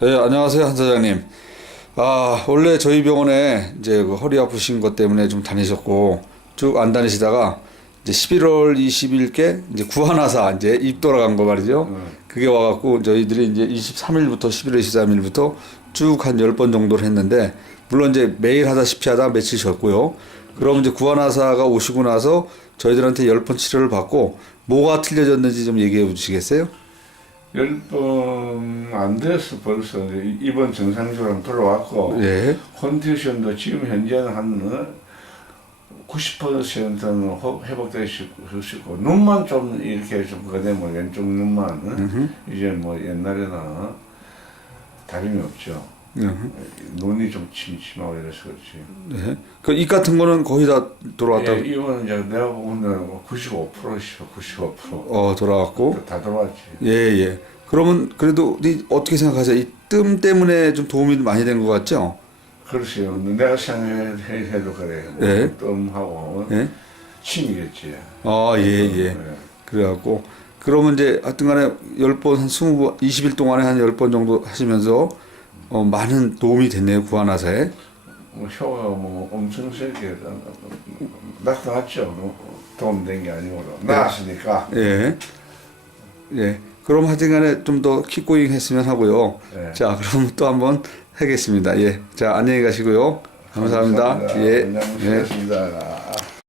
네, 안녕하세요, 한 사장님. 아, 원래 저희 병원에 이제 그 허리 아프신 것 때문에 좀 다니셨고, 쭉 안 다니시다가, 이제 11월 20일께 이제 구하나사 이제 입 돌아간 거 말이죠. 그게 와갖고 저희들이 이제 23일부터 11월 23일부터 쭉 한 10번 정도를 했는데, 물론 이제 매일 하다시피 하다 며칠 쉬었고요. 그럼 이제 구하나사가 오시고 나서 저희들한테 10번 치료를 받고, 뭐가 틀려졌는지 좀 얘기해 주시겠어요? 열번 안 됐어 벌써 이번 정상적으로 돌아왔고 예. 컨디션도 지금 현재는 한 90%는 회복될 수 있고 눈만 좀 이렇게 좀 그대면 왼쪽 눈만. 이제 뭐 옛날에는 다름이 없죠 음. 눈이 좀 침침하고 이래서 그렇지 네. 그입 같은 거는 거의 다 돌아왔다. 예, 이거는 이제 내가 보면 95%씩 95%. 어 돌아왔고. 다 들어왔지. 예 예. 그러면 그래도 이 어떻게 생각하세요? 이 뜸 때문에 좀 도움이 많이 된 것 같죠? 그렇지요. 내가 생각해도 그래. 예. 뜸하고 예. 침이겠지. 아 예 예. 그래갖고 그러면 이제 하여튼간에 열번한 스무 번 20일 동안에 한열번 정도 하시면서 어, 많은 도움이 됐네요 구하나사에. 뭐 혀가 뭐 엄청 세게 나타났죠. 뭐 도움된 게 아니고 나았으니까. 예. 예. 그럼 하여튼간에 좀 더 킥고잉 했으면 하고요. 예. 자 그럼 또 한번 하겠습니다. 예. 자 안녕히 가시고요. 감사합니다. 예. 예. 안녕히 계셨습니다.